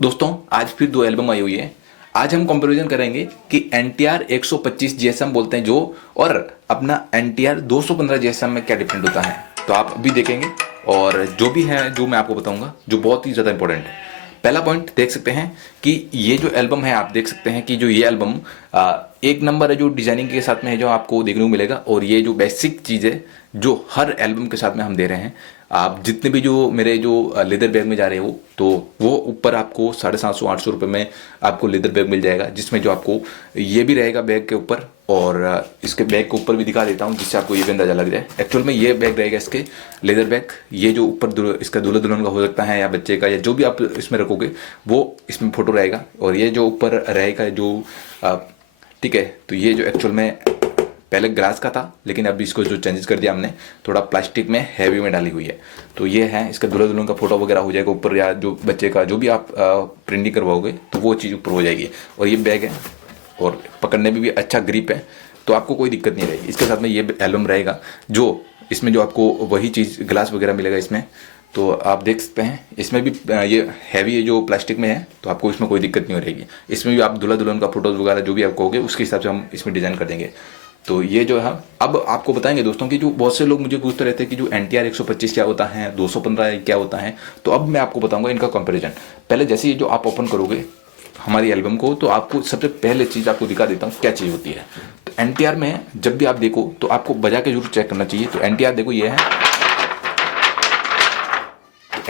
दोस्तों आज फिर दो एल्बम आई हुई है। आज हम कंपैरिजन करेंगे कि NTR 125 GSM बोलते हैं जो, और अपना NTR 215 GSM में क्या डिफरेंट होता है, तो आप अभी देखेंगे। और जो भी है जो मैं आपको बताऊंगा जो बहुत ही ज़्यादा इंपॉर्टेंट है। पहला पॉइंट देख सकते हैं कि ये जो एल्बम है, आप देख सकते हैं कि जो ये एल्बम एक नंबर है जो डिजाइनिंग के साथ में है, जो आपको देखने को मिलेगा। और ये जो बेसिक चीज़ है जो हर एल्बम के साथ में हम दे रहे हैं, आप जितने भी जो मेरे जो लेदर बैग में जा रहे हो तो वो ऊपर आपको 750-800 रुपये में आपको लेदर बैग मिल जाएगा, जिसमें जो आपको ये भी रहेगा बैग के ऊपर। और इसके बैग के ऊपर भी दिखा देता हूँ जिससे आपको ये भी अंदाजा लग जाए। एक्चुअल में ये बैग रहेगा इसके लेदर बैग, ये जो ऊपर इसका दूल्हा दुल्हन का हो सकता है या बच्चे का, या जो भी आप इसमें रखोगे वो इसमें फोटो रहेगा। और ये जो ऊपर रहेगा जो ठीक है, तो ये जो एक्चुअल में पहले ग्लास का था, लेकिन अब इसको जो चेंजेस कर दिया हमने, थोड़ा प्लास्टिक में हैवी में डाली हुई है। तो ये है इसका दूल्हा दुल्हन का फोटो वगैरह हो जाएगा ऊपर, या जो बच्चे का जो भी आप प्रिंटिंग करवाओगे तो वो चीज़ ऊपर हो जाएगी। और ये बैग है और पकड़ने में भी अच्छा ग्रिप है, तो आपको कोई दिक्कत नहीं रहेगी। इसके साथ में ये एल्बम रहेगा, जो इसमें जो आपको वही चीज़ ग्लास वगैरह मिलेगा इसमें। तो आप देख सकते हैं इसमें भी ये हैवी है जो प्लास्टिक में है, तो आपको इसमें कोई दिक्कत नहीं हो रहेगी। इसमें भी आप दूल्हा दुल्हन का फोटोज वगैरह जो भी आप कहोगे उसके हिसाब से हम इसमें डिज़ाइन कर देंगे। तो ये जो है अब आपको बताएंगे दोस्तों कि जो बहुत से लोग मुझे पूछते रहते हैं कि जो NTR 125 क्या होता है, 215 क्या होता है, तो अब मैं आपको बताऊंगा इनका कंपैरिजन। पहले जैसे ये जो आप ओपन करोगे हमारी एल्बम को, तो आपको सबसे पहले चीज़ आपको दिखा देता हूँ क्या चीज़ होती है। तो NTR में जब भी आप देखो तो आपको बजा के जरूर चेक करना चाहिए। तो NTR देखो ये है,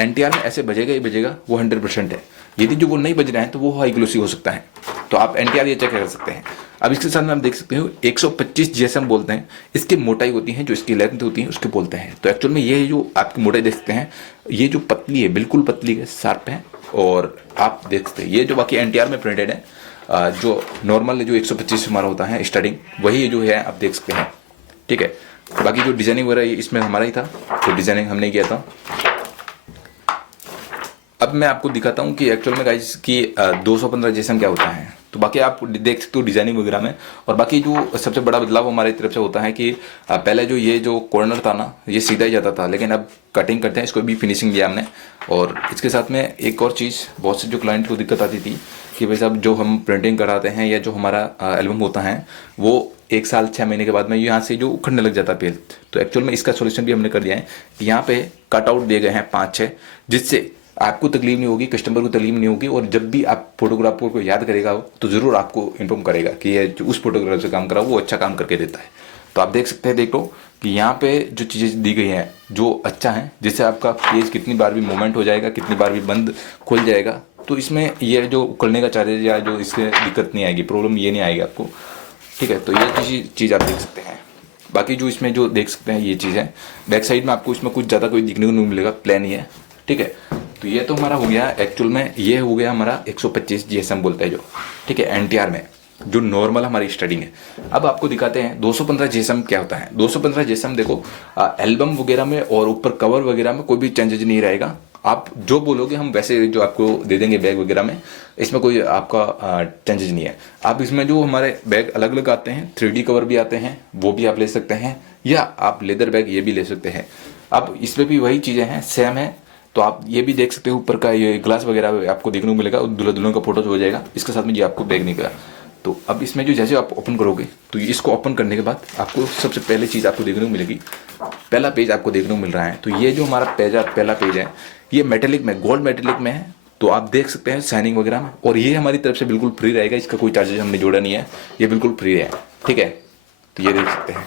NTR में ऐसे बजेगा ही बजेगा, वो 100% है। यदि जो वो नहीं बज रहा है तो वो हाई ग्लोसी हो सकता है, तो आप NTR ये चेक कर सकते हैं। अब इसके साथ में आप देख सकते हो 125 GSM बोलते हैं, इसकी मोटाई होती है, जो इसकी लेंथ होती है उसके बोलते हैं। तो एक्चुअल में ये जो आपकी मोटाई देख सकते हैं, ये जो पतली है बिल्कुल पतली है, शार्प है। और आप देख सकते हैं ये जो बाकी NTR में प्रिंटेड है, जो नॉर्मल जो 125 हमारा होता है स्टार्टिंग, वही जो है आप देख सकते हैं। ठीक है, बाकी जो डिजाइनिंग वगैरह इसमें हमारा ही था, तो डिजाइनिंग हमने किया था। अब मैं आपको दिखाता हूँ कि एक्चुअल में गाइस की 215 GSM क्या होता है। तो बाकी आप देख सकते हो डिजाइनिंग वगैरह में। और बाकी जो सबसे बड़ा बदलाव हमारी तरफ से होता है कि पहले जो ये जो कॉर्नर था ना, ये सीधा ही जाता था, लेकिन अब कटिंग करते हैं, इसको भी फिनिशिंग दिया हमने। और इसके साथ में एक और चीज़, बहुत से जो क्लाइंट को दिक्कत आती थी कि भाई साहब जो हम प्रिंटिंग कराते हैं या जो हमारा एल्बम होता है वो 1 साल 6 महीने के बाद में यहाँ से जो उखड़ने लग जाता है पेज। तो एक्चुअल में इसका सोल्यूशन भी हमने कर दिया है कि यहाँ पे कटआउट दिए गए हैं 5-6, जिससे आपको तकलीफ नहीं होगी, कस्टमर को तकलीफ नहीं होगी। और जब भी आप फोटोग्राफर को याद करेगा तो ज़रूर आपको इन्फॉर्म करेगा कि ये जो उस फोटोग्राफर से काम करा वो अच्छा काम करके देता है। तो आप देख सकते हैं, देखो कि यहाँ पे जो चीज़ें दी गई हैं जो अच्छा है, जिससे आपका पेज कितनी बार भी मूवमेंट हो जाएगा, कितनी बार भी बंद खुल जाएगा। तो इसमें ये जो उखड़ने का चार्जेज या जो इससे दिक्कत नहीं आएगी, प्रॉब्लम ये नहीं आएगी आपको। ठीक है, तो ये चीज़ आप देख सकते हैं। बाकी जो इसमें जो देख सकते हैं ये चीज़ है, बैक साइड में आपको इसमें कुछ ज़्यादा कोई दिखने को नहीं मिलेगा, प्लेन ही है। ठीक है, तो ये तो हमारा हो गया, एक्चुअल में ये हो गया हमारा 125 GSM बोलता है जो, ठीक है, NTR में जो नॉर्मल हमारी स्टडिंग है। अब आपको दिखाते हैं 215 GSM क्या होता है। 215 GSM देखो, एल्बम वगैरह में और ऊपर कवर वगैरह में कोई भी चेंजेज नहीं रहेगा। आप जो बोलोगे हम वैसे जो आपको दे देंगे बैग वगैरह में, इसमें कोई आपका चेंजेज नहीं है। आप इसमें जो हमारे बैग अलग अलग आते हैं, 3D कवर भी आते हैं, वो भी आप ले सकते हैं, या आप लेदर बैग ये भी ले सकते हैं। अब इसमें भी वही चीज़ें हैं, सेम है। तो आप ये भी देख सकते हो, ऊपर का ये ग्लास वगैरह आपको देखने को मिलेगा, दूल्हा दुल्हन का फोटो हो जाएगा। इसके साथ में ये आपको बैग निकला। तो अब इसमें जो जैसे आप ओपन करोगे तो इसको ओपन करने के बाद आपको सबसे पहले चीज़ आपको देखने को मिलेगी, पहला पेज आपको देखने को मिल रहा है। तो ये जो हमारा पहला पेज है, ये मेटेलिक में, गोल्ड मेटेलिक में है। तो आप देख सकते हैं शाइनिंग वगैरह में, और ये हमारी तरफ से बिल्कुल फ्री रहेगा, इसका कोई चार्जेस हमने जोड़ा नहीं है, ये बिल्कुल फ्री है। ठीक है, तो ये देख सकते हैं,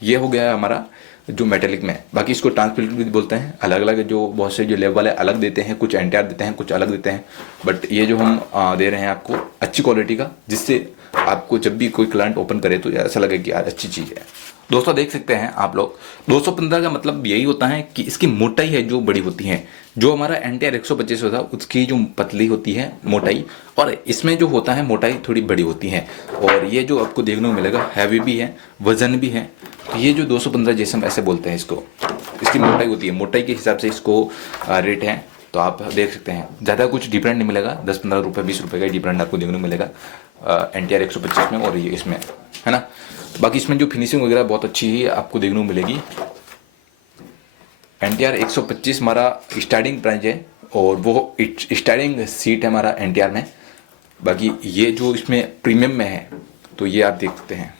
ये हो गया हमारा जो मेटेलिक में। बाकी इसको ट्रांसपेरेंट भी बोलते हैं, अलग अलग जो बहुत से जो लेवल वाले अलग देते हैं, कुछ NTR देते हैं, कुछ अलग देते हैं। बट ये जो हम दे रहे हैं आपको अच्छी क्वालिटी का, जिससे आपको जब भी कोई क्लाइंट ओपन करे तो ऐसा लगे कि यार अच्छी चीज़ है। दोस्तों देख सकते हैं आप लोग, 215 का मतलब यही होता है कि इसकी मोटाई है जो बड़ी होती है। जो हमारा NTR 125 होता है उसकी जो पतली होती है मोटाई, और इसमें जो होता है मोटाई थोड़ी बड़ी होती है। और ये जो आपको देखने को मिलेगा हैवी भी है, वजन भी है। तो ये जो 215 GSM ऐसे बोलते हैं इसको, इसकी मोटाई होती है, मोटाई के हिसाब से इसको रेट है। तो आप देख सकते हैं ज़्यादा कुछ डिफरेंट नहीं मिलेगा, 10-15 रुपये 20 रुपये का डिफरेंट आपको देखने को मिलेगा NTR 125 में और ये इसमें, है ना। बाकी इसमें जो फिनिशिंग वगैरह बहुत अच्छी ही आपको देखने को मिलेगी। NTR 125 हमारा स्टार्टिंग प्राइस है और वो स्टाइलिंग सीट है हमारा NTR में। बाकी ये जो इसमें प्रीमियम में है तो ये आप देख सकते हैं।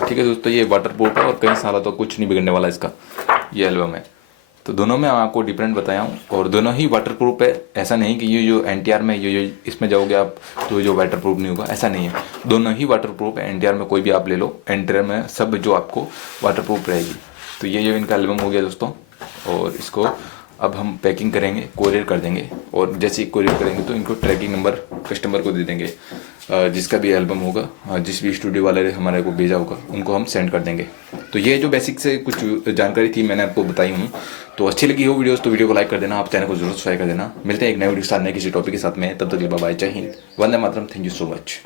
ठीक है दोस्तों, ये वाटर प्रूफ है और कई सालों तक कुछ नहीं बिगड़ने वाला इसका, ये एल्बम है। तो दोनों में आपको डिफरेंट बताया हूँ और दोनों ही वाटर प्रूफ है। ऐसा नहीं कि ये जो NTR में ये जो इसमें जाओगे आप तो जो वाटर प्रूफ नहीं होगा, ऐसा नहीं है। दोनों ही वाटर प्रूफ है। NTR में कोई भी आप ले लो, NTR में सब जो आपको वाटर प्रूफ रहेगी। तो ये जो इनका एल्बम हो गया दोस्तों, और इसको अब हम पैकिंग करेंगे, कोरियर कर देंगे। और जैसे ही कोरियर करेंगे तो इनको ट्रैकिंग नंबर कस्टमर को दे देंगे। जिसका भी एल्बम होगा, जिस भी स्टूडियो वाले ने हमारे को भेजा होगा उनको हम सेंड कर देंगे। तो ये जो बेसिक से कुछ जानकारी थी मैंने आपको बताई हूँ। तो अच्छी लगी हो वीडियोस तो वीडियो को लाइक कर देना, आप चैनल को जरूर सब्सक्राइब कर देना। मिलते हैं एक नए वीडियो के साथ नए किसी टॉपिक के साथ में, तब तक के लिए बाय बाय, जय Hind, Vande Mataram, thank you so much.